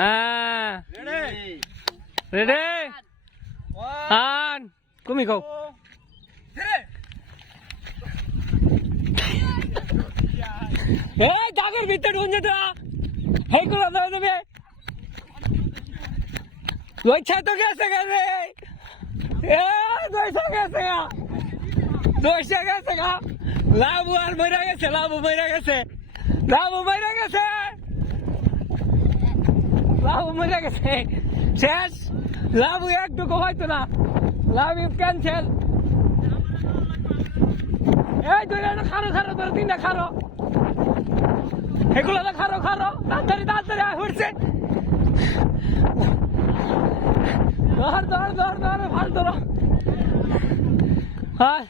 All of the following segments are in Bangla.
হ্যাঁ রেডি তুমি কও এই দাগের ভিতরে ঢুকে তো হেই করে দাও দেবে দইছা তো গেছে গেছে এ দইছা গেছে গা দইছা গেছে গা লাবু আর মরে গেছে লাবু মরে গেছে লাবু মরে গেছে লাবু মরে গেছে শেষ লাবু একটুকু হয়তো না লাবু ক্যান্সেল এই দুইটা খারো খারো ধরো তিনটা খারো এগুলো তো খারো খারো তাড়াতাড়ি তাড়াতাড়ি উঠছে ধর ধর ধর ধর ভাল ধরো হ্যাঁ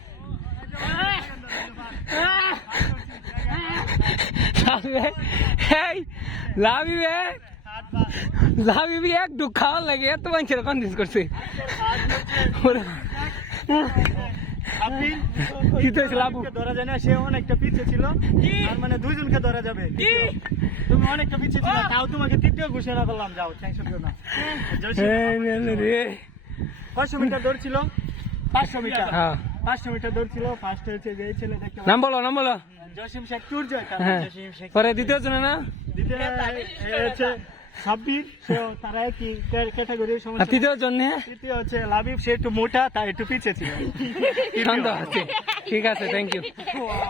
লাভি এক ডুক খাওয়ার লাগে এত মানুষের কনভিন্স করছে ধরা যায় না সে অনেকটা পিছিয়ে ছিল মানে দুইজনকে ধরা যাবে তুমি অনেকটা পিছিয়ে ছিল তাও তোমাকে তৃতীয় ঘোষণা করলাম যাও টেনশন করো না 500 মিটার দৌড় ছিল 500 মিটার 500 মিটার দৌড় ছিল ফার্স্ট হয়েছে যে ছেলে দেখতে নাম বলো জসিম শেখ টুরজয় জসিম শেখ পরে দ্বিতীয় জন না দ্বিতীয় হচ্ছে সাব্বির সেও তারা একই ক্যাটাগরির সমস্যা তৃতীয় জন তৃতীয় হচ্ছে লাবিব সে একটু মোটা তাই একটু পিছিয়ে ছিল ঠিক আছে থ্যাংক ইউ